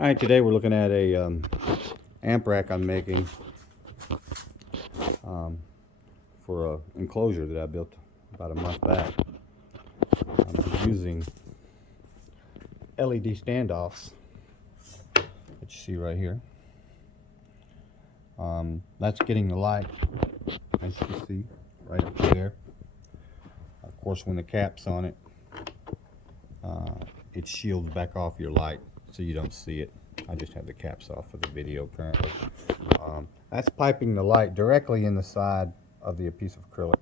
All right, today we're looking at a amp rack I'm making for an enclosure that I built about a month back. I'm using LED standoffs that you see right here. That's getting the light, as you can see, right up there. Of course, when the cap's on it, it shields back off your light so you don't see it. I just have the caps off for the video currently. That's piping the light directly in the side of the piece of acrylic.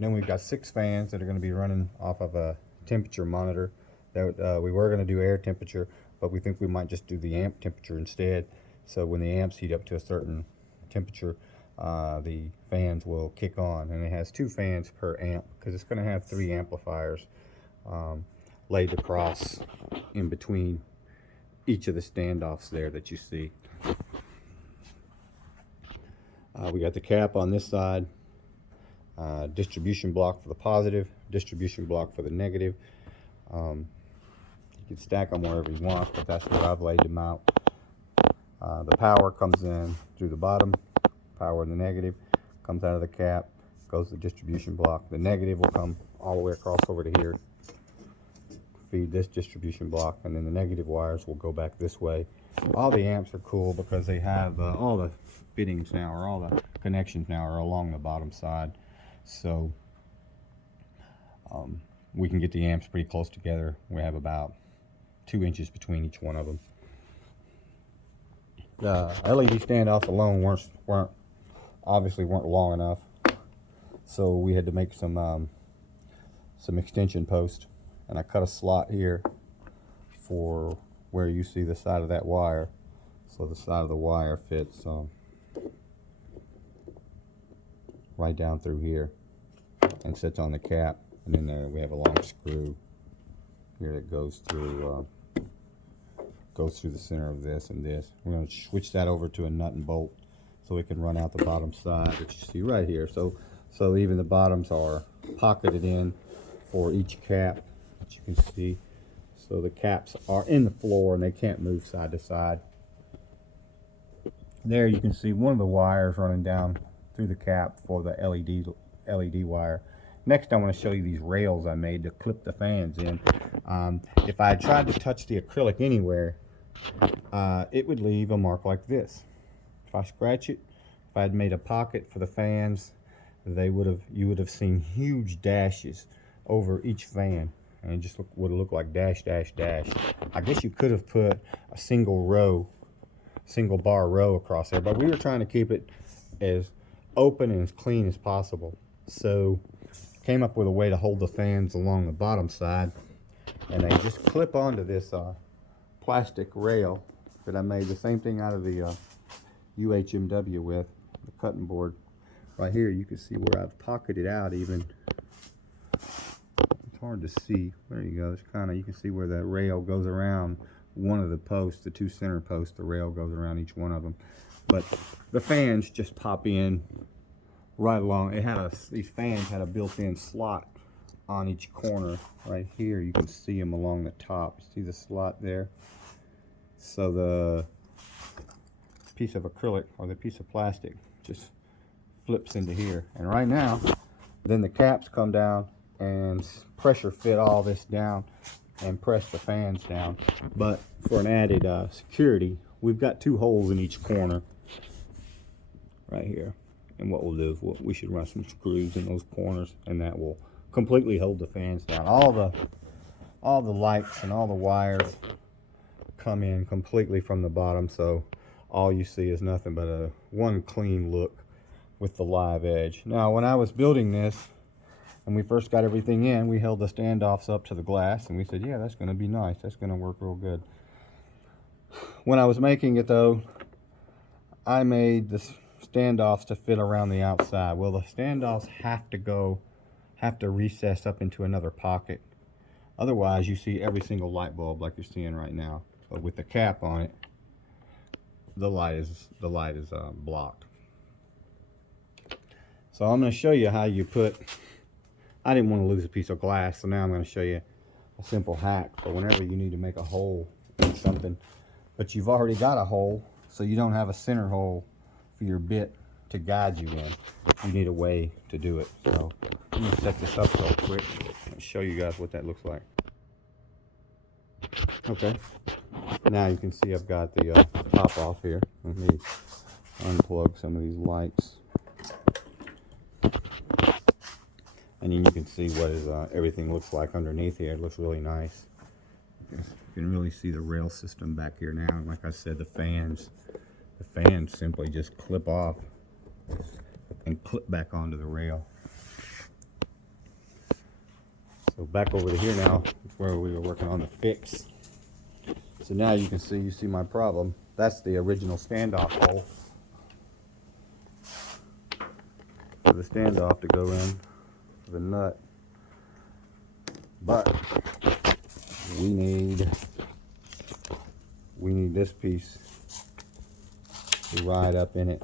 Then we've got 6 fans that are going to be running off of a temperature monitor. That we were going to do air temperature, but we think we might just do the amp temperature instead. So when the amps heat up to a certain temperature, the fans will kick on, and it has 2 fans per amp because it's going to have 3 amplifiers laid across in between each of the standoffs there that you see. We got the cap on this side, distribution block for the positive, distribution block for the negative. You can stack them wherever you want, but that's where I've laid them out. The power comes in through the bottom, power in the negative comes out of the cap, goes to the distribution block. The negative will come all the way across over to here, feed this distribution block, and then the negative wires will go back this way. All the amps are cool because they have all the fittings now, or all the connections now are along the bottom side, so we can get the amps pretty close together. We have about 2 inches between each one of them. The LED standoffs alone weren't obviously long enough, so we had to make some extension posts, and I cut a slot here for where you see the side of that wire, so the side of the wire fits right down through here and sits on the cap. And then there we have a long screw here that goes through the center of this and this. We're going to switch that over to a nut and bolt so we can run out the bottom side that you see right here. So even the bottoms are pocketed in for each cap that you can see. So the caps are in the floor and they can't move side to side. There you can see one of the wires running down through the cap for the LED wire. Next, I want to show you these rails I made to clip the fans in. If I tried to touch the acrylic anywhere, it would leave a mark like this. If I scratch it, if I had made a pocket for the fans, you would have seen huge dashes over each fan, and it just would look like dash, dash, dash. I guess you could have put a single bar row across there, but we were trying to keep it as open and as clean as possible. So came up with a way to hold the fans along the bottom side, and they just clip onto this plastic rail that I made the same thing out of the UHMW with the cutting board. Right here you can see where I've pocketed out even. It's hard to see. There you go. It's kind of, you can see where the rail goes around one of the posts, the 2 center posts. The rail goes around each one of them, but the fans just pop in right along. These fans had a built-in slot on each corner. Right here you can see them along the top. See the slot there? So the piece of acrylic or the piece of plastic just flips into here, and right now then the caps come down and pressure fit all this down and press the fans down. But for an added security, we've got 2 holes in each corner right here. And what we'll do is we should run some screws in those corners, and that will completely hold the fans down. All the lights and all the wires come in completely from the bottom, so all you see is nothing but one clean look with the live edge. Now, when I was building this and we first got everything in, we held the standoffs up to the glass and we said, yeah, that's going to be nice, that's going to work real good. When I was making it though, I made the standoffs to fit around the outside. Well, the standoffs have to recess up into another pocket. Otherwise, you see every single light bulb like you're seeing right now. But with the cap on it, the light is blocked. So I'm going to show you how you put. I didn't want to lose a piece of glass, so now I'm going to show you a simple hack for whenever you need to make a hole something, but you've already got a hole, so you don't have a center hole for your bit to guide you in. You need a way to do it. So let me set this up real quick and show you guys what that looks like. Okay, now you can see I've got the top off here. Let me unplug some of these lights, and then you can see what is everything looks like underneath here. It looks really nice. You can really see the rail system back here now. And like I said, the fans simply just clip off and clip back onto the rail. So back over to here now, where we were working on the fix. So now you see my problem. That's the original standoff hole for the standoff to go in for the nut. But we need this piece to ride up in it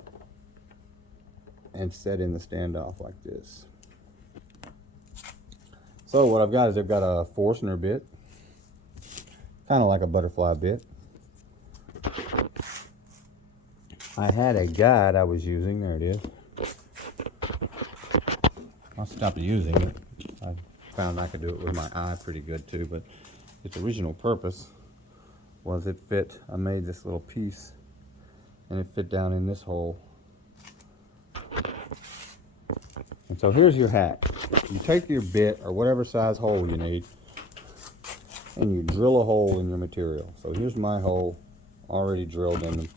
and set in the standoff like this. So what I've got is I've got a Forstner bit, kind of like a butterfly bit. I had a guide I was using. There it is. I stopped using it. I found I could do it with my eye pretty good too, but its original purpose was it fit. I made this little piece and it fit down in this hole. And so here's your hack. You take your bit or whatever size hole you need and you drill a hole in your material. So here's my hole already drilled in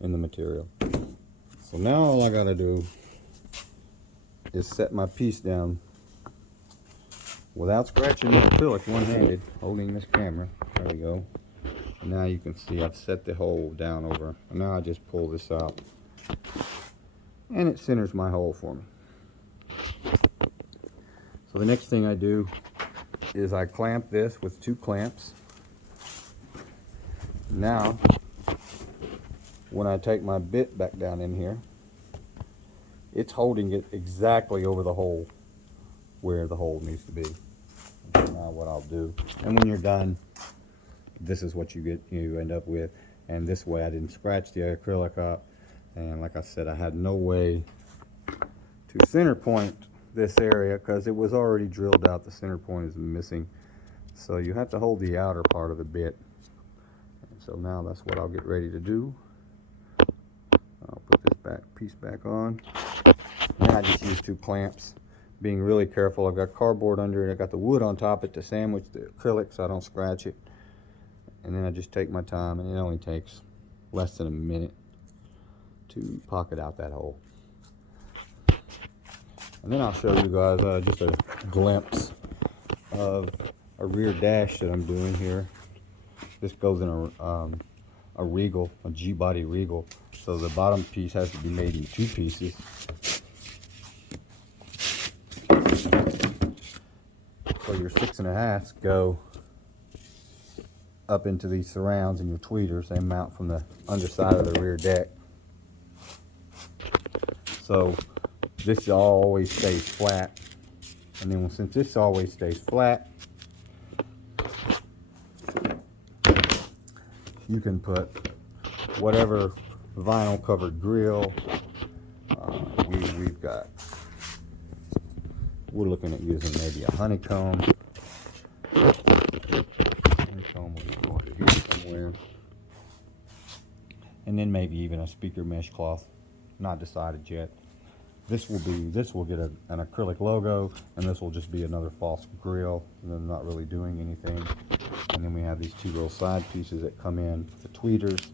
the material. So now all I gotta do is set my piece down without scratching the acrylic one-handed, holding this camera. There we go. And now you can see I've set the hole down over. And now I just pull this out and it centers my hole for me. So the next thing I do is I clamp this with 2 clamps. Now, when I take my bit back down in here, it's holding it exactly over the hole where the hole needs to be. Now what I'll do, and when you're done, this is what you end up with. And this way I didn't scratch the acrylic up. And like I said, I had no way to center point this area because it was already drilled out. The center point is missing. So you have to hold the outer part of the bit. And so now that's what I'll get ready to do. I'll put this piece back on. Now I just use 2 clamps, being really careful. I've got cardboard under it. I got the wood on top of it to sandwich the acrylic so I don't scratch it. And then I just take my time, and it only takes less than a minute to pocket out that hole. And then I'll show you guys just a glimpse of a rear dash that I'm doing here. This goes in a Regal, a G-body Regal. So the bottom piece has to be made in 2 pieces. So your 6.5s go up into these surrounds, and your tweeters, they mount from the underside of the rear deck. So this always stays flat, and then since this always stays flat, you can put whatever vinyl covered grill we're looking at using maybe a honeycomb. Honeycomb will go under here somewhere, and then maybe even a speaker mesh cloth. Not decided yet. This will get an acrylic logo, and this will just be another false grill, and then not really doing anything. And then we have these 2 little side pieces that come in with the tweeters.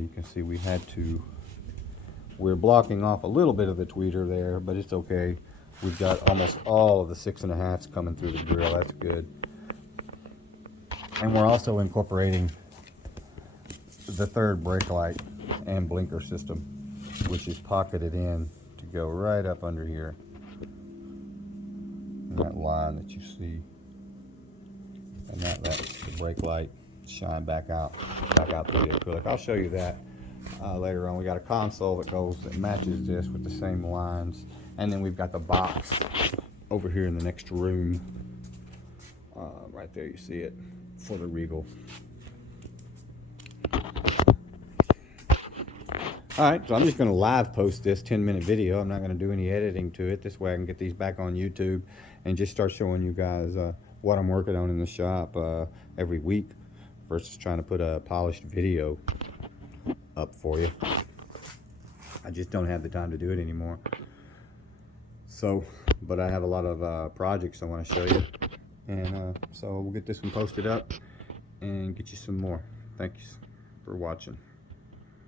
You can see we're blocking off a little bit of the tweeter there, but it's okay. We've got almost all of the 6.5s coming through the grill. That's good. And we're also incorporating the 3rd brake light and blinker system, which is pocketed in to go right up under here. And that line that you see, and that lets the brake light shine back out through the acrylic. I'll show you that later on. We got a console that matches this with the same lines, and then we've got the box over here in the next room. Right there, you see it, for the Regal. Alright, so I'm just going to live post this 10-minute video. I'm not going to do any editing to it. This way I can get these back on YouTube and just start showing you guys what I'm working on in the shop every week versus trying to put a polished video up for you. I just don't have the time to do it anymore. So, but I have a lot of projects I want to show you. And so we'll get this one posted up and get you some more. Thanks for watching.